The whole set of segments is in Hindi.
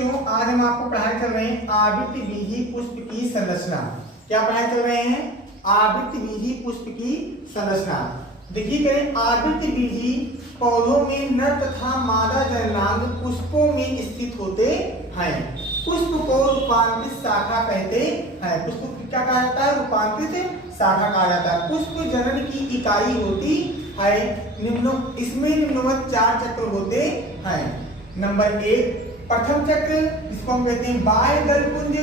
बच्चों, आज हम आपको पढ़ाई चल रहे हैं आवृत्ति बीजी पुष्प की संरचना। क्या पढ़ाई चल रहे हैं? आवृत्ति बीजी पुष्प की संरचना। देखिए करें, आवृत्ति बीजी पौधों में नर तथा मादा जननांग पुष्पों में स्थित होते हैं। पुष्प को रूपांतरित शाखा कहते हैं। पुष्प को क्या कहा जाता है? रूपांतरित शाखा कहा जाता है। पुष्प जनन की इकाई होती है। इसमें निम्नवत 4 चक्र होते हैं। नंबर 1 प्रथम चक्र, इसको हम कहते हैं बाह्य दल पुंज।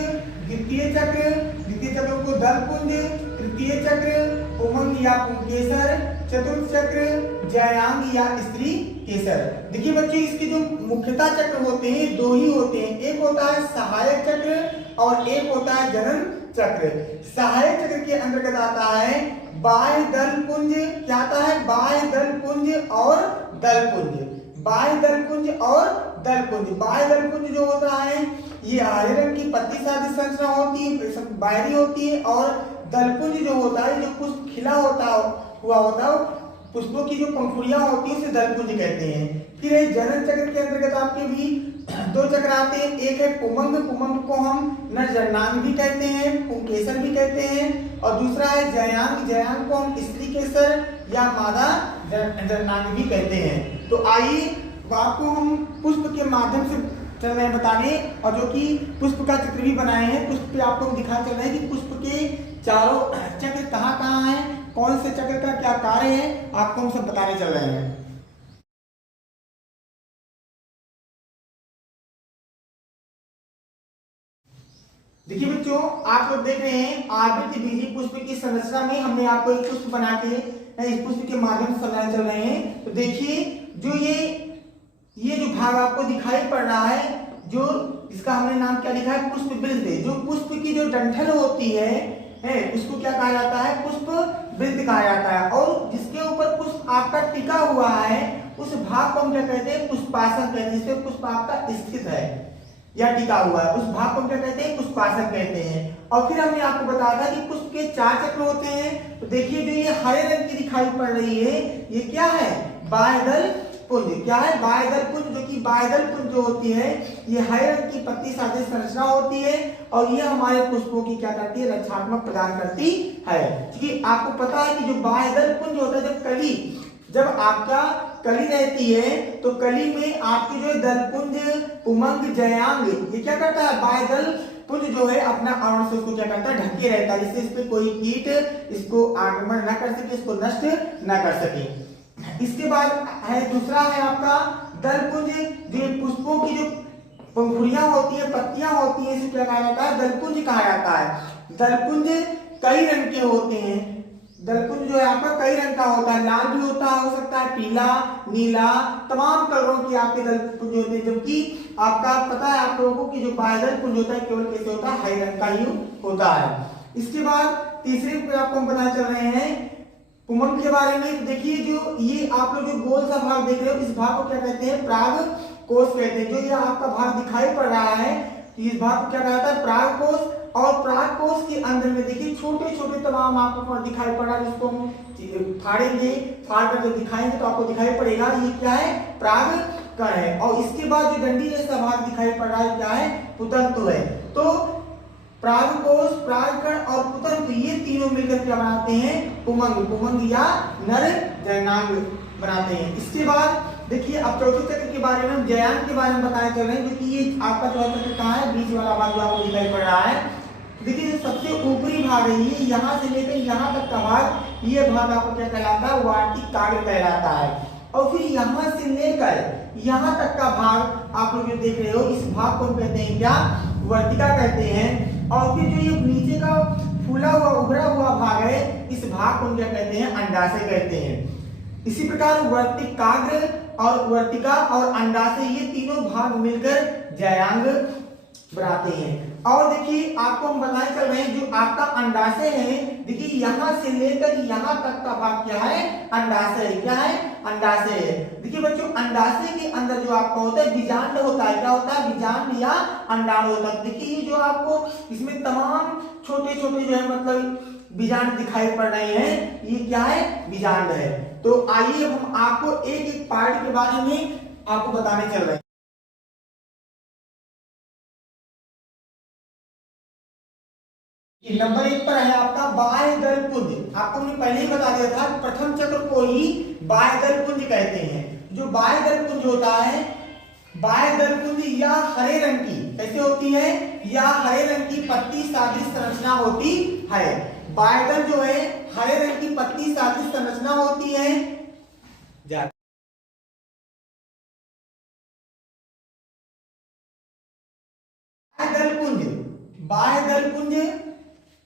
द्वितीय चक्र को दल पुंज। तृतीय चक्र पुंज या पुंकेसर। चतुर्थ चक्र जयांग या स्त्री केसर। देखिए बच्चों, इसके जो मुख्यतः चक्र होते हैं 2 ही होते हैं। एक होता है सहायक चक्र और एक होता है जनन चक्र। सहायक चक्र के अंतर्गत आता है बाह्य दल पुंज। क्या आता है? बाह्य दल पुंज और दल पुंज। बाह्य दल पुंज और दल पुंज। बाह्य दल पुंज जो होता है ये हरे रंग की पत्ती सादृश संरचना होती है, बाहरी होती है। और दल पुंज जो होता है, जो पुष्प खिला हुआ होता है, पुष्पों की जो पंखुड़ियां होती है उसे दल पुंज कहते हैं। फिर जनन चक्र के अंतर्गत आपके भी 2 चक्र आते हैं। एक है पुमंग। पुमंग को हम नर जननांग भी कहते हैं, पुंकेसर भी कहते हैं। और दूसरा है जयांग। जयांग को हम स्त्री केसर या मादा जननांग भी कहते हैं। तो आइए आपको हम पुष्प के माध्यम से चल रहे हैं बताने, और जो कि पुष्प का चित्र भी बनाए हैं। पुष्प पे आपको दिखा चल रहे हैं कि पुष्प के चारों चक्र कहाँ कहाँ हैं, कौन से चक्र का क्या कार्य है, आपको हम सब बताने चल रहे हैं। देखिए बच्चों, आप लोग देख रहे हैं आवृत्ति बीजी पुष्प की संरचना में हमने आपको एक पुष्प बना के इस पुष्प के माध्यम से समझाने चल रहे हैं। तो देखिए, जो ये जो भाग आपको दिखाई पड़ रहा है, जो इसका हमने नाम क्या लिखा है? पुष्प वृंत। जो पुष्प की जो डंठल होती है उसको क्या कहा जाता है? पुष्प वृंत कहा जाता है। और जिसके ऊपर पुष्प आपका टिका हुआ है उस भाग को हम क्या कहते हैं? पुष्पासन कहते हैं। जिसपे पुष्प आपका स्थित है या टिका हुआ है उस भाग को क्या कहते हैं? पुष्पासन कहते हैं। और फिर हमने आपको बताया था कि पुष्प के 4 चक्र होते हैं। तो देखिए, जो ये हरे रंग की दिखाई पड़ रही है ये क्या है? बाह्य दल पुंज। क्या है? बाह्य दल पुंज। जो कि बाह्य दल पुंज जो होती है ये हरे रंग की पत्ती सादृश संरचना होती है। और ये हमारे पुष्पों की क्या करती है? रक्षात्मक प्रदान करती है। क्योंकि आपको पता है कि जो बाह्य दल पुंज होता है, जब आपका कली रहती है तो कली में आपकी जो दलपुंज, उमंग, जयांग ये क्या करता है? बाह्य दल पुंज जो है अपना आवरण से उसको क्या करता है? ढके रहता है, जिससे इस पे कोई कीट इसको आक्रमण न कर सके, इसको नष्ट न कर सके। इसके बाद है दूसरा है आपका दलपुंज। जो पुष्पों की जो पंखुड़ियां होती है, पत्तियां होती है, इसे क्या कहा जाता है? दलपुंज कहा जाता है। दलपुंज कई रंग के होते हैं। दलपुंज जो है आपका कई रंग का होता है। लाल भी होता है, हो सकता है पीला, नीला, तमाम कलरों की आपके दलपुंज होते हैं। जबकि आपका पता है आप लोगों को कि जो बाह्य दलपुंज होता है केवल कैसे होता है? हरे रंग का ही होता है। इसके बाद तीसरे पे आपको हम बताना चल रहे हैं पुमंग के बारे में। देखिए, जो ये आप लोग जो गोल सा भाग देख रहे हो इस भाग को क्या कहते हैं? पराग कोष कहते हैं। जो ये आपका भाग दिखाई पड़ रहा है इस भाग को क्या कहता है? पराग कोष। और पराग कोष के अंदर में देखिए छोटे छोटे तमाम आपको दिखाई पड़ रहा है, जिसको हम फाड़ेंगे, फाड़ कर जब दिखाएंगे तो आपको दिखाई पड़ेगा ये क्या है? पराग कण है। और इसके बाद जो डंडी जैसा भाग दिखाई पड़ रहा है क्या है? पुतंतु है। तो परागकोष, परागकण और पुतंतु ये तीनों मिलकर क्या बनाते हैं? पुमंग। पुमंग या नर जननांग बनाते हैं। इसके बाद देखिए, अब चौथे चक्र के बारे में हम जयांग के बारे में बताने चल रहे हैं, क्योंकि ये आपका चौथा चक्र कहाँ है? बीच वाला भाग जो आपको दिखाई पड़ रहा है। देखिए, जो सबसे ऊपरी भाग है ये यहाँ से लेकर यहाँ तक का भाग, ये भाग आपको क्या कहलाता है? वार्तिक काव्य कहलाता है। और फिर यहाँ से लेकर यहाँ तक का भाग आप लोग जो देख रहे हो इस भाग को हम कहते हैं क्या? वर्तिका कहते हैं। और फिर जो ये नीचे का फूला हुआ उभरा हुआ भाग है इस भाग को हम क्या कहते हैं? अंडाशय कहते हैं। इसी प्रकार वर्तिकाग्र और वर्तिका और अंडाशय ये तीनों भाग मिलकर जयांग बनाते हैं। और देखिए, आपको हम बताने चल रहे हैं जो आपका अंडाशय है, देखिए यहाँ से लेकर यहाँ तक का भाग क्या है? अंडाशय। क्या है? अंडाशय है। देखिए बच्चों, अंडाशय के अंदर जो आपका होता है बीजांड होता है। क्या होता है? बीजांड या अंडाणु होता है। देखिए, ये जो आपको इसमें तमाम छोटे छोटे जो है मतलब बीजांड दिखाई पड़ रहे हैं, ये क्या है? बीजांड है। तो आइए हम आपको एक एक पार्ट के बारे में आपको बताने चल रहे हैं। नंबर 1 पर है आपका बाह्य दल पुंज। आपको हमने पहले ही बता दिया था, प्रथम चक्र को ही बाह्य दल पुंज कहते हैं। जो बाह्य दल पुंज होता है, बाह्य दल पुंज या हरे रंग की कैसे होती है, या हरे रंग की पत्ती सादृश संरचना होती है। बाह्य दल जो है हरे रंग की पत्ती सादृश संरचना होती है। बाह्य दल पुंज, बाह्य दल पुंज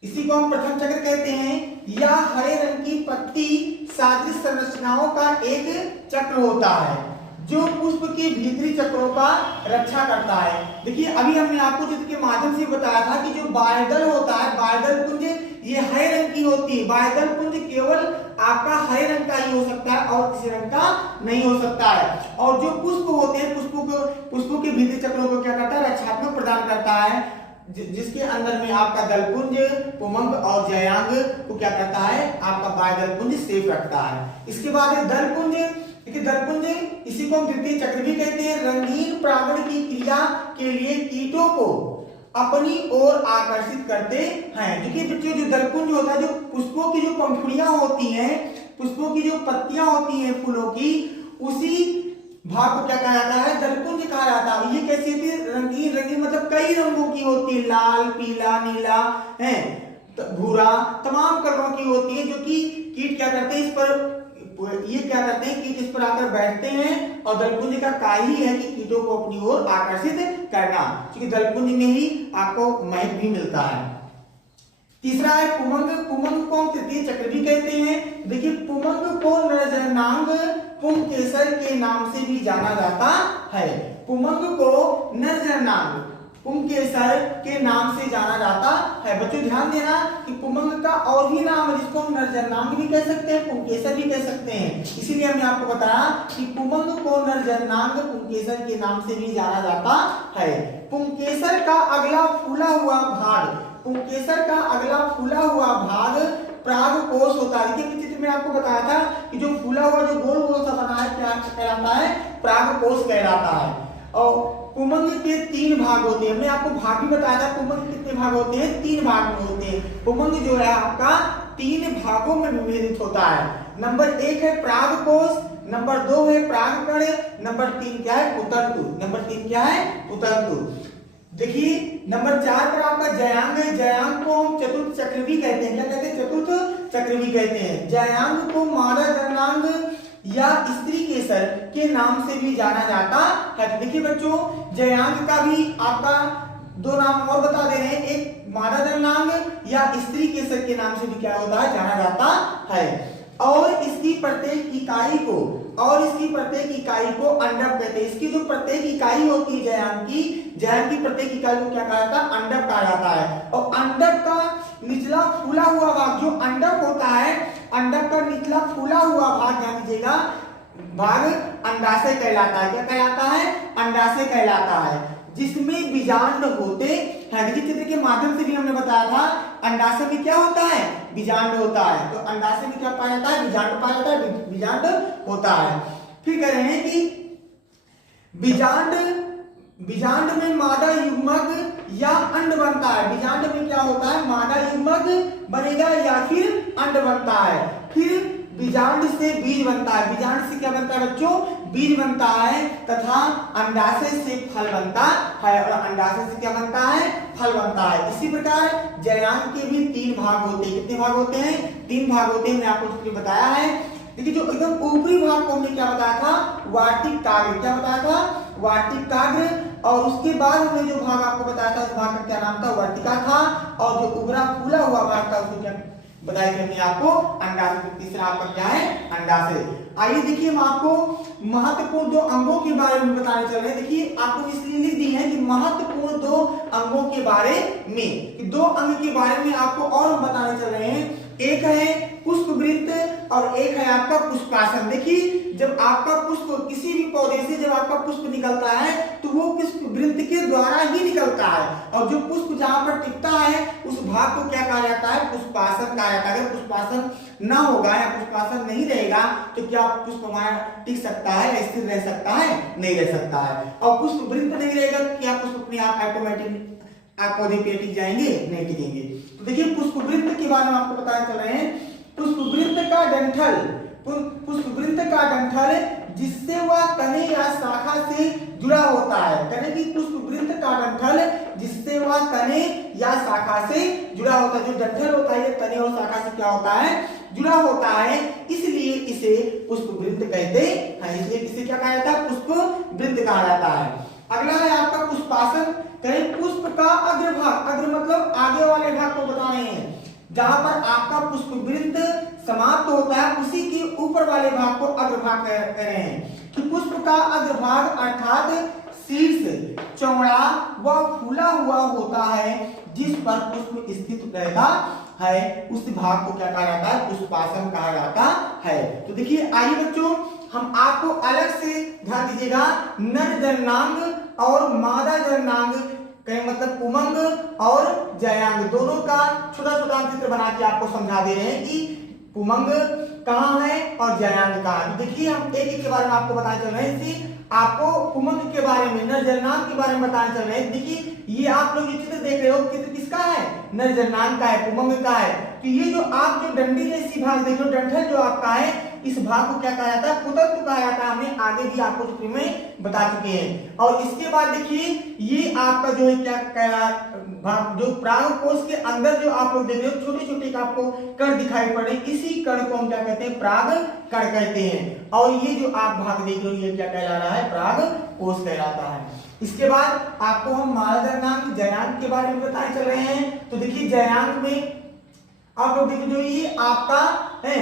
इसी को हम प्रथम चक्र कहते हैं, या हरे रंग की पत्ती सादृश संरचनाओं का एक चक्र होता है जो पुष्प के भीतरी चक्रों का रक्षा करता है। देखिए अभी हमने आपको चित्र के माध्यम से बताया था कि जो बाह्यदल होता है, बाह्यदल पुंज ये हरे रंग की होती है। बाह्यदल पुंज केवल आपका हरे रंग का ही हो सकता है और किसी रंग का नहीं हो सकता है। और जो पुष्प होते हैं, पुष्पों के भीतरी चक्रों को क्या करता है, रक्षात्मक प्रदान करता है, जिसके अंदर में आपका दलपुंज, पुमंग और जयांग को क्या करता है, आपका बाह्य दलपुंज सेफ रखता है। इसके बाद दलपुंज, देखिए दलपुंज इसी को हम द्वितीय चक्र भी कहते हैं। रंगीन परागण की क्रिया के लिए कीटों को अपनी ओर आकर्षित करते हैं। देखिए बच्चों जो दलपुंज होता है, जो पुष्पों की जो पंखुड़ियां होती हैं, पुष्पों की जो पत्तियां होती हैं फूलों की, उसी भाग को क्या कहा जाता है, दलपुंज कहा जाता है। ये कैसी होती है, रंगीन, रंगीन मतलब कई रंगों की होती है, लाल, पीला, नीला है, भूरा, तमाम कलरों की होती है, जो कि कीट क्या करते हैं, इस पर ये क्या करते हैं, कीट इस पर आकर बैठते हैं और दलपुंज का कार्य ही है कि कीटों को अपनी ओर आकर्षित करना, क्योंकि दलपुंज में ही आपको महक भी मिलता है। तीसरा है पुमंग। पुमंग को हम तृतीय चक्र भी कहते हैं। देखिए पुमंग को नरजरनांग पुंकेसर के नाम से भी जाना जाता है। पुमंग को नरजरनांग पुंकेसर के नाम से जाना जाता है। बच्चों ध्यान देना कि पुमंग का और भी नाम है, जिसको हम नरजरनांग भी कह सकते हैं, पुंकेसर भी कह सकते हैं। इसीलिए हमने आपको बताया कि पुमंग को नरजरनांग पुंकेसर के नाम से भी जाना जाता है। पुंकेसर का अगला फूला हुआ भाग, पुंकेसर का अगला फूला हुआ भाग परागकोश होता है। देखिए चित्र में आपको बताया था कि जो फूला हुआ जो गोल गोल सा बना है क्या कहलाता है, परागकोश कहलाता है। और पुमंग के 3 भाग होते हैं। हमने आपको भाग भी बताया था, पुमंग के कितने भाग होते हैं, 3 भाग में होते हैं। पुमंग जो है आपका 3 भागों में विभाजित होता है। नंबर 1 है परागकोश, नंबर 2 है परागकण, नंबर 3 क्या है, पुतंतु। नंबर 3 क्या है, पुतंतु। देखिए नंबर 4 पर आपका जयांग है। जयांग को हम चतुर्थ चक्र भी कहते हैं। क्या कहते हैं, चतुर्थ चक्र भी कहते हैं। जयांग को मादा जननांग या स्त्री केसर के नाम से भी जाना जाता है। देखिए बच्चों जयांग का भी आपका 2 नाम और बता दे रहे हैं, एक मादा जननांग या स्त्री केसर के नाम से भी क्या होता है, जाना जाता है। और इसकी प्रत्येक इकाई को अंडक कहते हैं। इसकी जो प्रत्येक इकाई होती है जयांग की प्रत्येक इकाई को क्या कहा जाता है, अंडक कहा जाता है। और अंडक का निचला फूला हुआ भाग, जो अंडक होता है, अंडक का निचला फूला हुआ भाग, ध्यान दीजिएगा, भाग अंडाशय कहलाता है। क्या कहलाता है, अंडाशय कहलाता है, जिसमें बीजांड होते हैं। देखिए चित्र के माध्यम से भी हमने बताया था, अंडाशय में क्या होता है, बीजांड होता है। तो अंडाशय में क्या पाया जाता है, बीजांड पाया जाता है, बीजांड होता है। फिर कह रहे हैं कि बीजांड में मादा युग्मक या अंड बनता है। बीजांड में क्या होता है, मादा युग्मक बनेगा या फिर अंड बनता है। फिर बीजांड से बीज बनता है। बीजांड से क्या बनता है बच्चों, बीज बनता है, तथा अंडाशय से फल बनता है, और अंडाशय से क्या बनता है, फल बनता है। इसी प्रकार जयांग के भी 3 भाग होते हैं। कितने भाग होते हैं, 3 भाग होते हैं, मैंने आपको बताया है। देखिए जो एकदम ऊपरी भाग को हमने क्या बताया था, वार्तिक काग्र। क्या बताया था, वार्तिक काग्र। और उसके बाद हमने जो भाग आपको बताया था, उस भाग का क्या नाम था, वर्तिका था। और जो उभरा फूला हुआ भाग था उसको क्या बताया कि हमने आपको, अंडाशय। तीसरा आपका क्या है, अंडाशय। आइए देखिए हम आपको महत्वपूर्ण 2 अंगों के बारे में बताने चल रहे हैं। देखिए आपको इसलिए लिख दी है कि महत्वपूर्ण 2 अंगों के बारे में, कि 2 अंग के बारे में आपको और हम बताने चल रहे हैं। एक है पुष्पवृंत और एक है आपका पुष्पासन। देखिए जब आपका पुष्प, किसी भी पौधे से जब आपका पुष्प निकलता है तो वो पुष्पवृंत के द्वारा ही निकलता है, और जो पुष्प जहां पर टिकता है उस भाग को क्या कहा जाता है, पुष्पासन कहा जाता है। अगर पुष्पासन ना होगा या पुष्पासन नहीं रहेगा तो क्या पुष्प हमारा टिक सकता है, स्थिर रह सकता है, नहीं रह सकता है। और पुष्पवृंत नहीं रहेगा तो क्या पुष्प अपने आप आप पौधे पे टिक जाएंगे? नहीं टिकेंगे। तो देखिए पुष्पवृंत के बारे में आपको बताया चल रहे हैं। पुष्पवृंत का डंठल, पुष्पवृंत का डंठल जिससे वह तने या शाखा से जुड़ा होता है। तने की पुष्पवृंत का डंठल जिससे वह तने या शाखा से जुड़ा होता है। जो डंठल होता है ये तने और शाखा से क्या होता है? जुड़ा होता है, इसलिए इसे पुष्पवृंत कहते हैं। इसलिए इसे क्या कहा जाता है? पुष्पवृंत कहा जाता है। अगला है आपका पुष्पासन। कहीं पुष्प का अग्रभाग, अग्र मतलब आगे वाले भाग को बता रहे हैं। जहां पर आपका पुष्पवृंत समाप्त होता है उसी के ऊपर वाले भाग को अग्रभाग कह रहे हैं। कि पुष्प का अग्रभाग अर्थात शीर्ष चौड़ा व फूला हुआ होता है जिस पर पुष्प स्थित रहता है, उस भाग को क्या कहा जाता है? पुष्पासन कहा जाता है। तो देखिए आइए बच्चों, हम आपको अलग से ध्यान दीजिएगा, नर जननांग और मादा जननांग कहीं मतलब पुमंग और जयांग दोनों का छोटा छोटा चित्र बना के आपको समझा दे रहे हैं कि पुमंग कहाँ है और जयांग कहाँ है। देखिए हम एक एक के बारे में आपको बताने चल रहे हैं। आपको पुमंग के बारे में, नर जननांग के बारे में बताने चल रहे हैं। देखिए ये आप लोग ये चित्र देख रहे हो, चित्र किसका है? नर जननांग का है, पुमंग का है। तो ये जो आप जो डंडी जैसी भाग देख रहे हो, डंठल जो आपका है, इस भाग को क्या कहा जाता है? पुतत्व कहा जाता है। हमने आगे भी आपको चित्र में बता चुके हैं। और इसके बाद देखिए ये आपका जो है क्या कह भाग, जो परागकोश के अंदर जो आप लोग देख रहे हो छोटे छोटे आपको कण दिखाई पड़ रहे, इसी कण को हम क्या कहते हैं? परागकण कहते हैं। और ये जो आप भाग देख रहे हो ये क्या कहला रहा है? परागकोश कहलाता है। इसके बाद आपको हम मादा जननांग जयांग के बारे में बताए चल रहे हैं। तो देखिए जयांग में आप लोग देखिए जो ये आपका है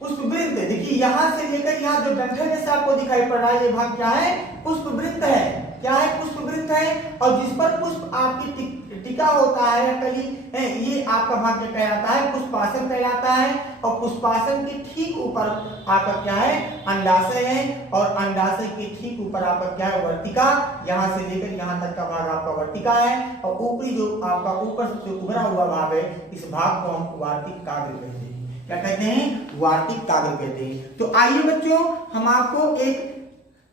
पुष्पवृंत, देखिए यहां से लेकर यहां जो डंठल जैसा आपको दिखाई पड़ रहा है ये भाग क्या है? पुष्पवृंत है। क्या है? पुष्पवृंत है। और जिस पर पुष्प आपकी टिका होता है कली है, ये आपका भाग क्या कहलाता है? पुष्पासन कहलाता है। और पुष्पासन के ठीक ऊपर आपका क्या है? अंडाशय है। और अंडाशय के ठीक ऊपर आपका क्या है? वर्तिका। यहां से लेकर यहां तक का भाग आपका वर्तिका है। और ऊपरी जो आपका ऊपर से उभरा हुआ भाग है, इस भाग को हम वार्तिक काग्र कहते हैं। क्या कहते हैं? वार्तिक काग्र कहते हैं। तो आइए बच्चों हम आपको एक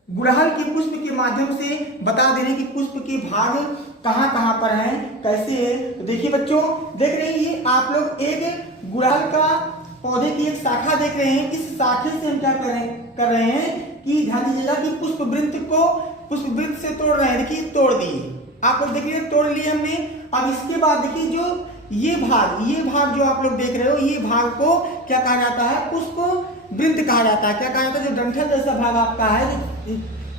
गुड़हल के पुष्प के माध्यम से बता दे रहे हैं कि पुष्प के भाग कहां कहां पर हैं, कैसे है। तो देखिए बच्चों देख रहे हैं ये आप लोग एक गुड़हल का पौधे की एक शाखा देख रहे हैं। इस शाखे से हम क्या कर रहे हैं कि ध्यान दीजिएगा कि पुष्पवृंत को पुष्पवृंत से तोड़ रहे हैं। देखिए तोड़ दिए, आप लोग देखिए तोड़ लिए हमने। अब इसके बाद देखिए जो ये भाग जो आप लोग देख रहे हो, ये भाग को क्या कहा जाता है? पुष्पवृंत कहा जाता है। क्या कहा जाता है? जो डंठल जैसा भाग आपका है,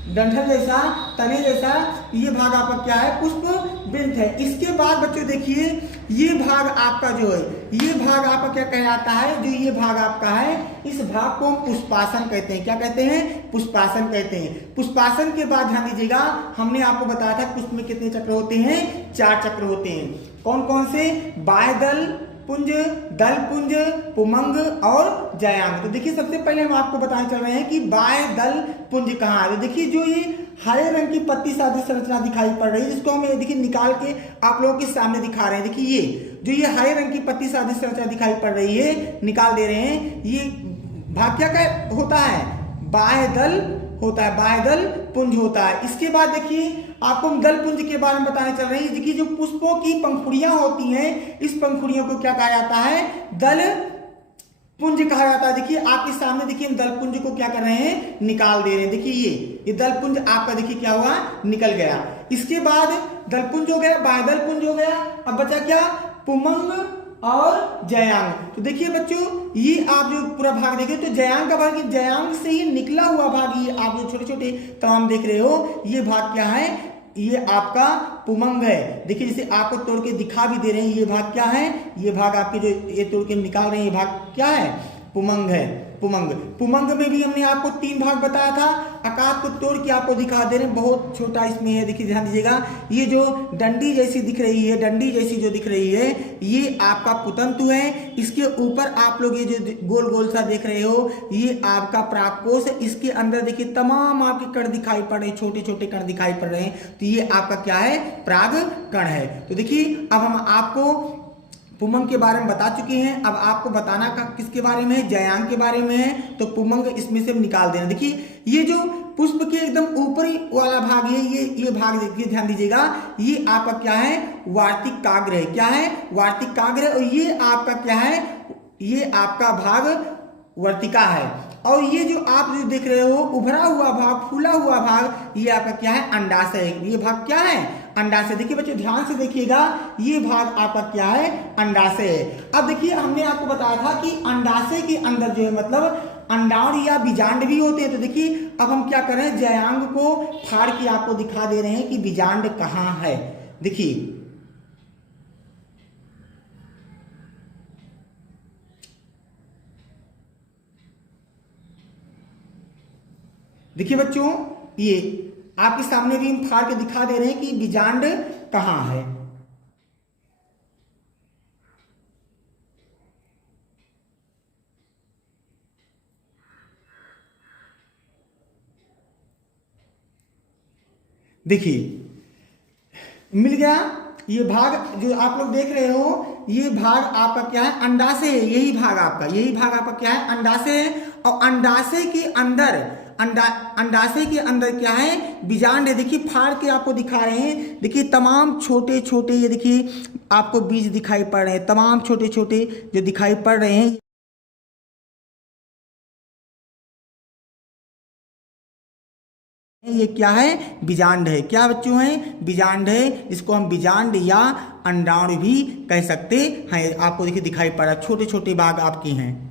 डंठल जैसा, तने जैसा, ये भाग आपका क्या है? पुष्पवृंत है। इसके बाद बच्चों देखिए ये भाग आपका जो है, ये भाग आपका क्या कहलाता है? जो ये भाग आपका है, इस भाग को हम पुष्पासन कहते हैं। क्या कहते हैं? पुष्पासन कहते हैं। पुष्पासन के बाद ध्यान दीजिएगा, हमने आपको बताया था पुष्प में कितने चक्र होते हैं? 4 चक्र होते हैं। कौन कौन से? बाह्यदल पुंज, दल पुंज, पुमंग और जयांग। तो देखिए सबसे पहले हम आपको बताने चल रहे हैं कि बाह्य दल पुंज कहाँ है। तो देखिए जो ये हरे रंग की पत्ती सादृश संरचना दिखाई पड़ रही है, जिसको हम देखिए निकाल के आप लोगों के सामने दिखा रहे हैं। देखिए ये जो ये हरे रंग की पत्ती सादृश संरचना दिखाई पड़ रही है, निकाल दे रहे हैं, ये भाग क्या होता है? बाह्य दल होता है, बाह्य दल पुंज होता है। इसके बाद देखिए आपको हम दल पुंज के बारे में बताने चल रहे हैं। देखिए जो पुष्पों की पंखुड़ियां होती हैं, इस पंखुड़ियों को क्या कहा जाता है? दल पुंज कहा जाता है। देखिए आपके सामने देखिए हम दल पुंज को क्या कर रहे हैं? निकाल दे रहे हैं। देखिए ये दल पुंज आपका देखिए क्या हुआ? निकल गया। इसके बाद दल पुंज हो गया, बाह्य दल पुंज हो गया। अब बचा क्या? पुमंग और जयांग। तो देखिए बच्चों ये आप जो पूरा भाग देखें तो जयांग का भाग, जयांग से ही निकला हुआ भाग, ये आप जो छोटे छोटे तमाम देख रहे हो, ये भाग क्या है? ये आपका पुमंग है। देखिए जैसे आपको तोड़ के दिखा भी दे रहे हैं, ये भाग क्या है? ये भाग आपके जो ये तोड़ के निकाल रहे हैं, ये भाग क्या है? पुमंग है। पुमंग में भी हमने आपको 3 भाग बताया था। आकाश को तोड़ के आपको दिखा दे रहे हैं, बहुत छोटा इसमें है। देखिए ध्यान दीजिएगा, ये जो डंडी जैसी दिख रही है, डंडी जैसी जो दिख रही है, ये आपका पुतंतु है। इसके ऊपर आप लोग ये जो गोल गोल सा देख रहे हो, ये आपका परागकोश है। इसके अंदर देखिए तमाम आपके कण दिखाई पड़ रहे हैं, छोटे छोटे कण दिखाई पड़ रहे हैं। तो ये आपका क्या है? परागकण है। तो देखिए अब हम आपको पुमंग के बारे में बता चुके हैं। अब आपको बताना का किसके बारे में है, जयांग के बारे में है। तो पुमंग इसमें से निकाल देना। देखिए ये जो पुष्प के एकदम ऊपरी वाला भाग है, ये भाग देखिए, ध्यान दीजिएगा, ये आपका क्या है, वार्तिक काग्र है। क्या है, वार्तिक काग्र। और ये आपका क्या है, ये आपका भाग वर्तिका है। और ये जो आप जो देख रहे हो उभरा हुआ भाग, फूला हुआ भाग, ये आपका क्या है, अंडाशय है। ये भाग क्या है, अंडाशय। देखिए बच्चों ध्यान से देखिएगा, ये भाग आपका क्या है, अंडाशय है। अब देखिए हमने आपको बताया था कि अंडाशय के अंदर जो है मतलब अंडाणु या बीजांड भी होते हैं। तो देखिए अब हम क्या कर रहे हैं, जयांग को फाड़ के आपको दिखा दे रहे हैं कि बीजांड कहाँ है। देखिए देखिए बच्चों, ये आपके सामने भी हम फाड़ के दिखा दे रहे हैं कि बीजांड कहाँ है। देखिए मिल गया। ये भाग जो आप लोग देख रहे हो, ये भाग आपका क्या है, अंडाशय है। यही भाग आपका क्या है, अंडाशय है। और अंडाशय के अंदर अंडाशय के अंदर क्या है, बीजांड है। देखिए फाड़ के आपको दिखा रहे हैं। देखिए तमाम छोटे छोटे, ये देखिए आपको बीज दिखाई पड़ रहे हैं, तमाम छोटे छोटे जो दिखाई पड़ रहे हैं, ये क्या है, बीजांड है। क्या बच्चों है, बीजांड है। इसको हम बीजांड या अंडाणु भी कह सकते हैं। आपको देखिए दिखाई पड़ रहा है, छोटे छोटे भाग आपके हैं।